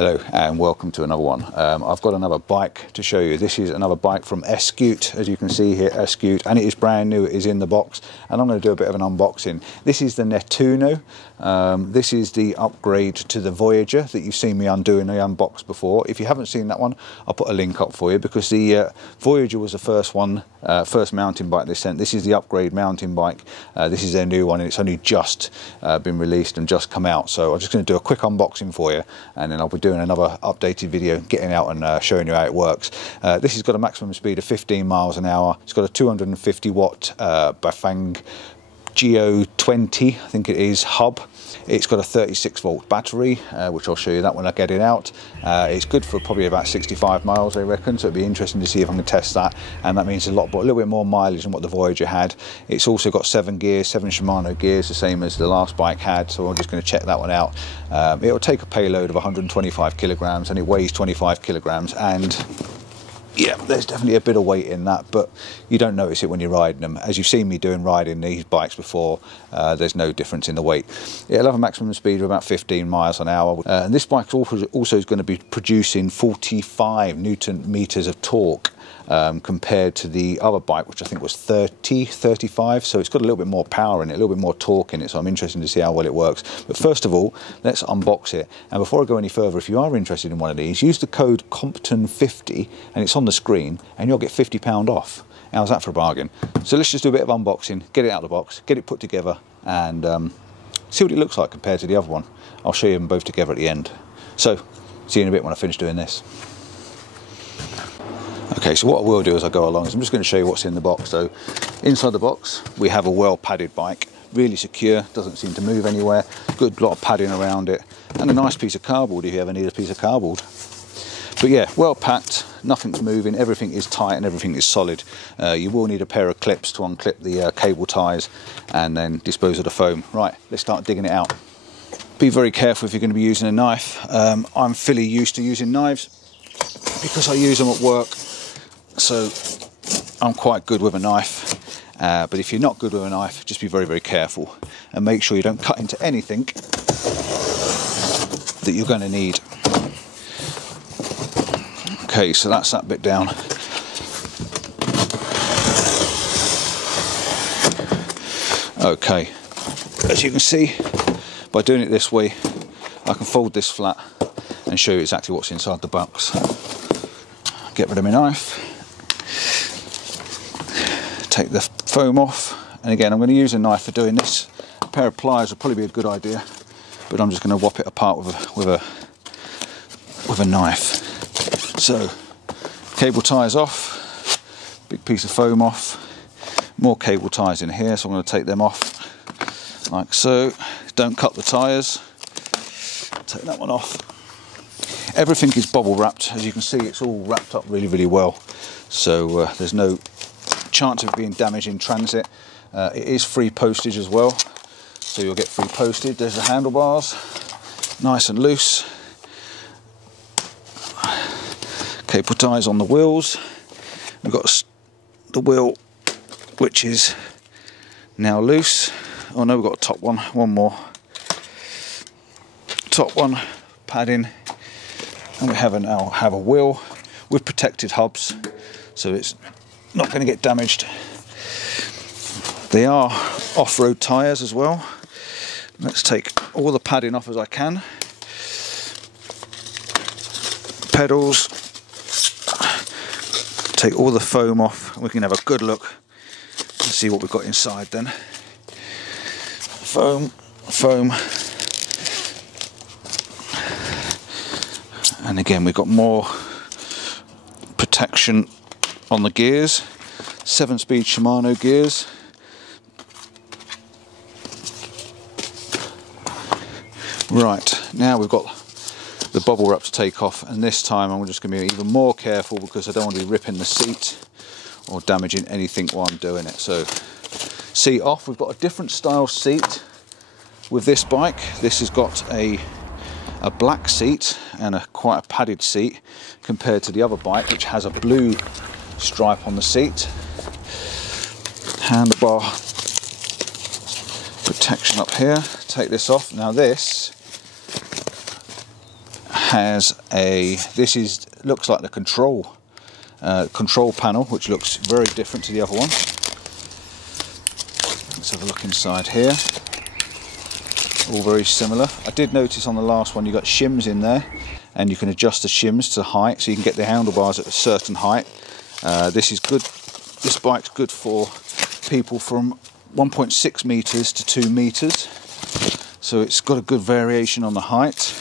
Hello and welcome to another one. I've got another bike to show you. This is another bike from Eskute, as you can see here, Eskute, and it is brand new. It is in the box, and I'm going to do a bit of an unboxing. This is the Netuno. This is the upgrade to the Voyager that you've seen me undoing the unbox before. If you haven't seen that one, I'll put a link up for you, because the Voyager was the first one, first mountain bike they sent. This is the upgrade mountain bike. This is their new one, and it's only just been released and just come out. So I'm just going to do a quick unboxing for you, and then I'll be doing another updated video, getting out and showing you how it works. This has got a maximum speed of 15 miles an hour. It's got a 250 watt Bafang Geo 20, I think it is, hub. It's got a 36 volt battery, which I'll show you that when I get it out. It's good for probably about 65 miles, I reckon, so it'd be interesting to see if I can test that, and that means a little bit more mileage than what the Voyager had. It's also got 7 gears, 7 Shimano gears, the same as the last bike had, so I'm just going to check that one out. It'll take a payload of 125 kilograms, and it weighs 25 kilograms, and yeah, there's definitely a bit of weight in that, but you don't notice it when you're riding them. As you've seen me riding these bikes before, there's no difference in the weight. It'll have a maximum speed of about 15 miles an hour, and this bike also is going to be producing 45 Newton meters of torque, compared to the other bike, which I think was 35, so it's got a little bit more power in it, a little bit more torque in it, so I'm interested to see how well it works. But first of all, let's unbox it, and before I go any further, if you are interested in one of these, use the code Compartment50, and it's on the screen, and you'll get £50 off. How's that for a bargain? So let's just do a bit of unboxing, get it out of the box, get it put together, and see what it looks like compared to the other one. I'll show you them both together at the end. So, see you in a bit when I finish doing this. Okay, so what I will do as I go along is I'm just going to show you what's in the box. So inside the box we have a well padded bike, really secure, doesn't seem to move anywhere, good lot of padding around it, and a nice piece of cardboard if you ever need a piece of cardboard. But yeah, well packed, nothing's moving, everything is tight and everything is solid. You will need a pair of clips to unclip the cable ties and then dispose of the foam. Right, let's start digging it out. Be very careful if you're going to be using a knife. I'm fairly used to using knives because I use them at work. So I'm quite good with a knife, but if you're not good with a knife, just be very, very careful and make sure you don't cut into anything that you're going to need. Okay, so that's that bit down. Okay, as you can see, by doing it this way, I can fold this flat and show you exactly what's inside the box. Get rid of my knife. Take the foam off, and again I'm going to use a knife for doing this. A pair of pliers would probably be a good idea, but I'm just going to whop it apart with a knife. So cable ties off, big piece of foam off, more cable ties in here, so I'm going to take them off like so. Don't cut the tyres. Take that one off. Everything is bubble wrapped, as you can see. It's all wrapped up really, really well, so there's no chance of it being damaged in transit. It is free postage as well, so you'll get free postage. There's the handlebars, nice and loose. Cable ties on the wheels. We've got the wheel, which is now loose. Oh no, we've got a top one more. Top one, padding, and we now have a wheel with protected hubs, so it's not going to get damaged. They are off-road tyres as well. Let's take all the padding off as I can. Pedals. Take all the foam off, and we can have a good look and see what we've got inside then. Foam. And again, we've got more protection on the gears, 7-speed Shimano gears. Right, now we've got the bubble wrap to take off, and this time I'm just going to be even more careful because I don't want to be ripping the seat or damaging anything while I'm doing it. So, seat off. We've got a different style seat with this bike. This has got a black seat and quite a padded seat compared to the other bike, which has a blue stripe on the seat. Handlebar protection up here. Take this off. Now this has looks like the control panel, which looks very different to the other one. Let's have a look inside here. All very similar. I did notice on the last one you got shims in there, and you can adjust the shims to height, so you can get the handlebars at a certain height. This is good. This bike's good for people from 1.6 meters to 2 meters, so it's got a good variation on the height.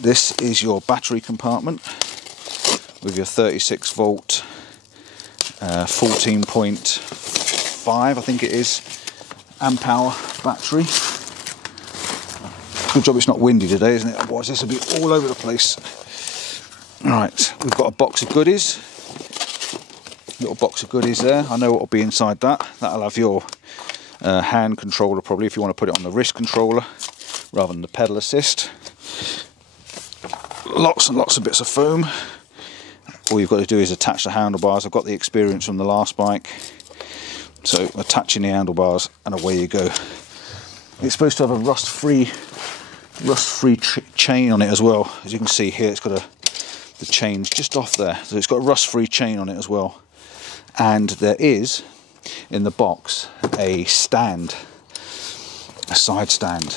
This is your battery compartment with your 36 volt 14.5, I think it is, amp hour battery. Good job it's not windy today, isn't it? Otherwise this will be all over the place. Right, we've got a box of goodies. Little box of goodies there. I know what will be inside that. That'll have your hand controller, probably, if you want to put it on the wrist controller rather than the pedal assist. Lots and lots of bits of foam. All you've got to do is attach the handlebars. I've got the experience from the last bike, so attaching the handlebars and away you go. It's supposed to have a rust-free chain on it as well. As you can see here, it's got the chain's just off there, so it's got a rust-free chain on it as well. And there is in the box a stand, a side stand.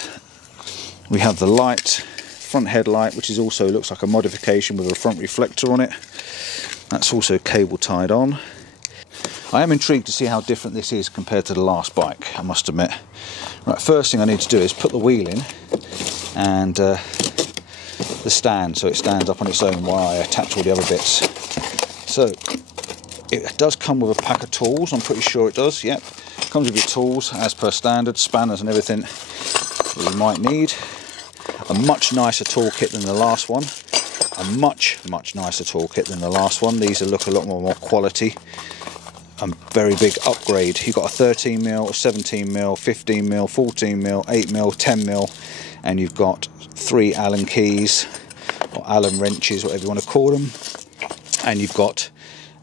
We have the light, front headlight, which is also looks like a modification with a front reflector on it. That's also cable tied on. I am intrigued to see how different this is compared to the last bike, I must admit. Right, first thing I need to do is put the wheel in and the stand, so it stands up on its own while I attach all the other bits. So it does come with a pack of tools, I'm pretty sure it does, yep. Comes with your tools as per standard, spanners and everything that you might need. A much nicer toolkit than the last one. A much nicer toolkit than the last one. These look a lot more quality. A very big upgrade. You've got a 13mm, a 17mm, 15mm, 14mm, 8mm, 10mm, and you've got 3 Allen keys, or Allen wrenches, whatever you want to call them. And you've got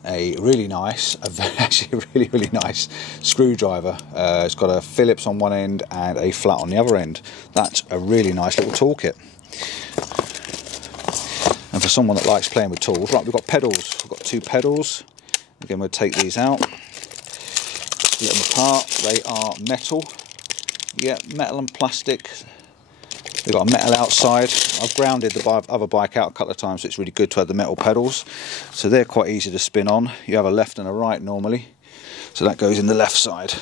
a really nice, actually really nice screwdriver. It's got a Phillips on one end and a flat on the other end. That's a really nice little toolkit. And for someone that likes playing with tools, right, we've got pedals. We've got 2 pedals. Again, we'll take these out, split them apart. They are metal. Yeah, metal and plastic. They've got a metal outside. I've grounded the other bike out a couple of times, so it's really good to have the metal pedals. So they're quite easy to spin on. You have a left and a right normally. So that goes in the left side.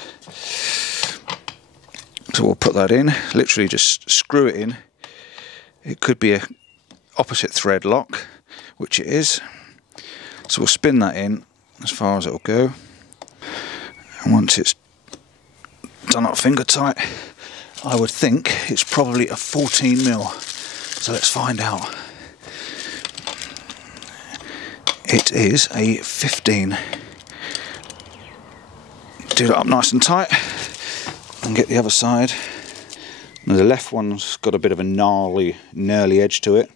So we'll put that in. Literally just screw it in. It could be a opposite thread lock, which it is. So we'll spin that in as far as it'll go. And once it's done up finger tight, I would think it's probably a 14mm. So let's find out. It is a 15. Do that up nice and tight and get the other side. Now the left one's got a bit of a gnarly edge to it.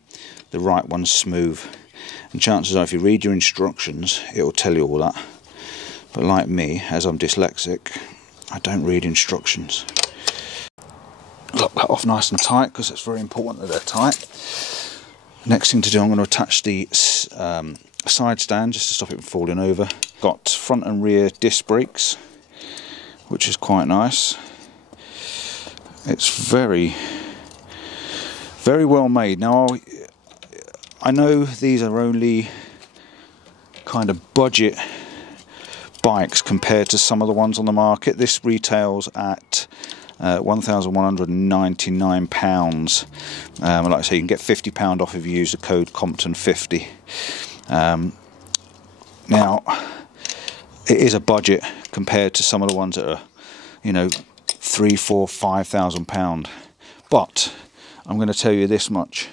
The right one's smooth. And chances are if you read your instructions, it will tell you all that. But like me, as I'm dyslexic, I don't read instructions. Lock that off nice and tight because it's very important that they're tight. Next thing to do, I'm going to attach the side stand just to stop it from falling over. Got front and rear disc brakes, which is quite nice. It's very well made. Now I know these are only kind of budget bikes compared to some of the ones on the market. This retails at £1,199. Like I say, you can get £50 off if you use the code Compton50. Now, it is a budget compared to some of the ones that are, you know, £3,000, £4,000, £5,000. But I'm going to tell you this much: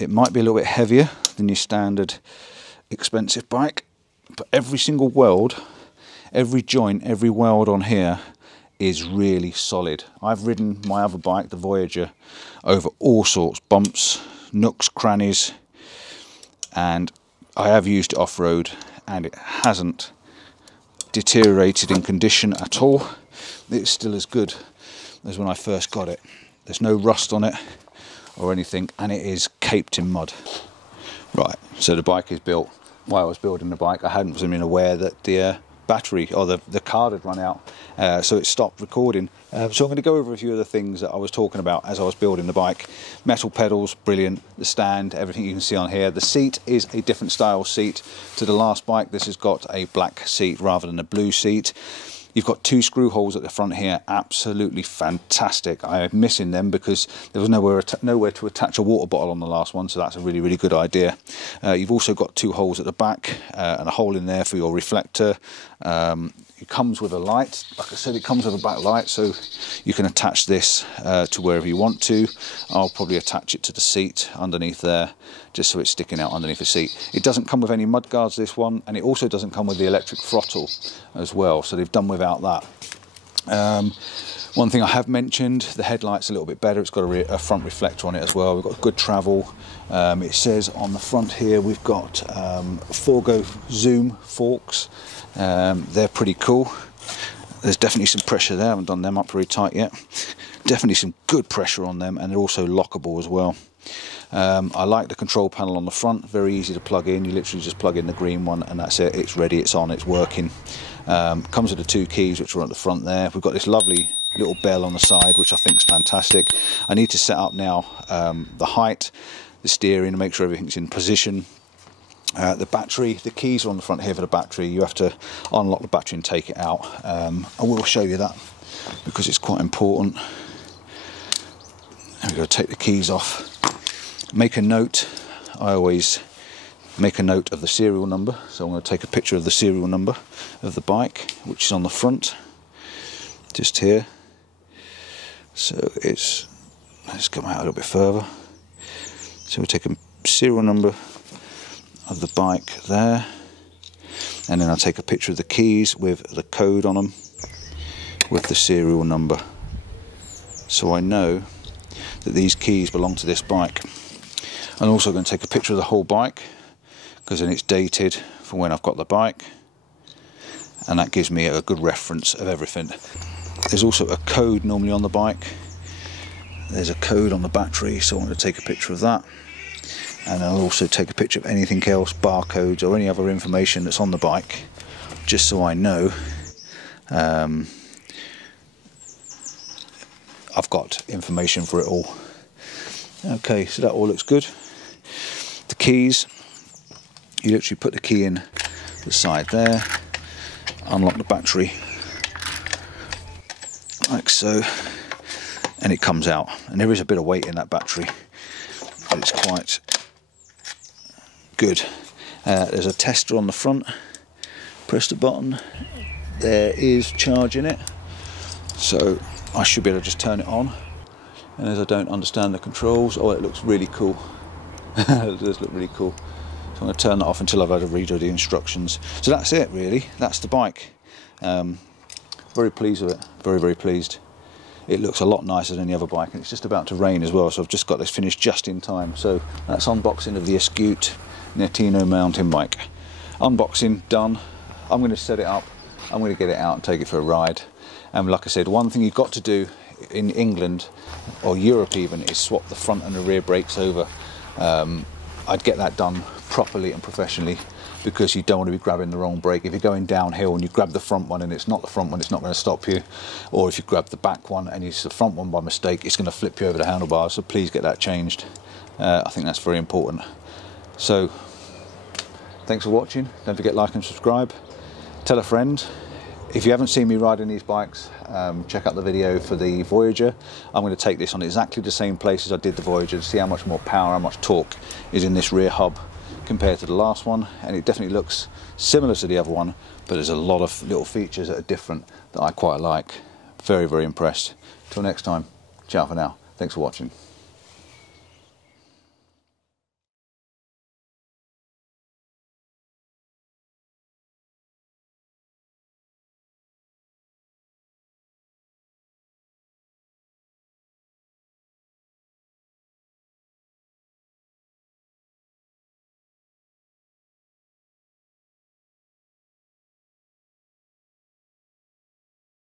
it might be a little bit heavier than your standard expensive bike, but every single weld, every joint, every weld on here is really solid. I've ridden my other bike, the Voyager, over all sorts, bumps, nooks, crannies, and I have used it off-road and it hasn't deteriorated in condition at all. It's still as good as when I first got it. there's no rust on it or anything, and it is caped in mud. Right, so the bike is built. While I was building the bike, I hadn't been aware that the battery or the card had run out, so it stopped recording. So I'm going to go over a few of the things that I was talking about as I was building the bike. Metal pedals, brilliant. The stand, everything you can see on here. The seat is a different style seat to the last bike. This has got a black seat rather than a blue seat. You've got 2 screw holes at the front here, absolutely fantastic. I am missing them because there was nowhere to attach a water bottle on the last one, so that's a really good idea. You've also got 2 holes at the back and a hole in there for your reflector. It comes with a light. Like I said, it comes with a backlight, so you can attach this to wherever you want to. I'll probably attach it to the seat underneath there, just so it's sticking out underneath the seat. It doesn't come with any mud guards, this one, and it also doesn't come with the electric throttle as well, so they've done without that. One thing I have mentioned, the headlight's a little bit better. It's got a front reflector on it as well. We've got good travel. It says on the front here we've got Forgo Zoom forks. They're pretty cool. There's definitely some pressure there. I haven't done them up very tight yet. Definitely some good pressure on them, and they're also lockable as well. I like the control panel on the front, very easy to plug in. You literally just plug in the green one and that's it. It's ready, it's on, it's working. Comes with the 2 keys which are at the front there. We've got this lovely little bell on the side which I think is fantastic. I need to set up now the height, the steering, and make sure everything's in position. The battery, the keys are on the front here for the battery. You have to unlock the battery and take it out. I will show you that because it's quite important. There we go, take the keys off. Make a note. I always make a note of the serial number, so I'm going to take a picture of the serial number of the bike, which is on the front, just here. So let's come out a little bit further. So we'll take a serial number of the bike there, and then I'll take a picture of the keys with the code on them with the serial number, so I know that these keys belong to this bike. I'm also going to take a picture of the whole bike because then it's dated for when I've got the bike, and that gives me a good reference of everything. There's also a code normally on the bike. There's a code on the battery, so I'm going to take a picture of that. And I'll also take a picture of anything else, barcodes or any other information that's on the bike, just so I know I've got information for it all. Okay, so that all looks good. The keys, you literally put the key in the side there, unlock the battery like so, and it comes out. And there is a bit of weight in that battery, but it's quite good. There's a tester on the front. Press the button, there is charge in it, so I should be able to just turn it on. And as I don't understand the controls, oh, it looks really cool. It does look really cool. So I'm going to turn that off until I've had a read of the instructions. So that's it really, that's the bike. Very pleased with it, very pleased. It looks a lot nicer than the other bike, and it's just about to rain as well, so I've just got this finished just in time. So that's unboxing of the Eskute Netuno mountain bike. Unboxing done. I'm going to set it up, I'm going to get it out and take it for a ride. And like I said, one thing you've got to do in England or Europe even is swap the front and the rear brakes over. I'd get that done properly and professionally, because you don't want to be grabbing the wrong brake. If you're going downhill and you grab the front one and it's not the front one, it's not going to stop you. Or if you grab the back one and it's the front one by mistake, it's going to flip you over the handlebars. So please get that changed. I think that's very important. So thanks for watching. Don't forget, like and subscribe. Tell a friend. If you haven't seen me riding these bikes, check out the video for the Voyager. I'm going to take this on exactly the same place as I did the Voyager to see how much more power, how much torque is in this rear hub compared to the last one. And it definitely looks similar to the other one, but there's a lot of little features that are different that I quite like. Very impressed. Till next time, ciao for now. Thanks for watching.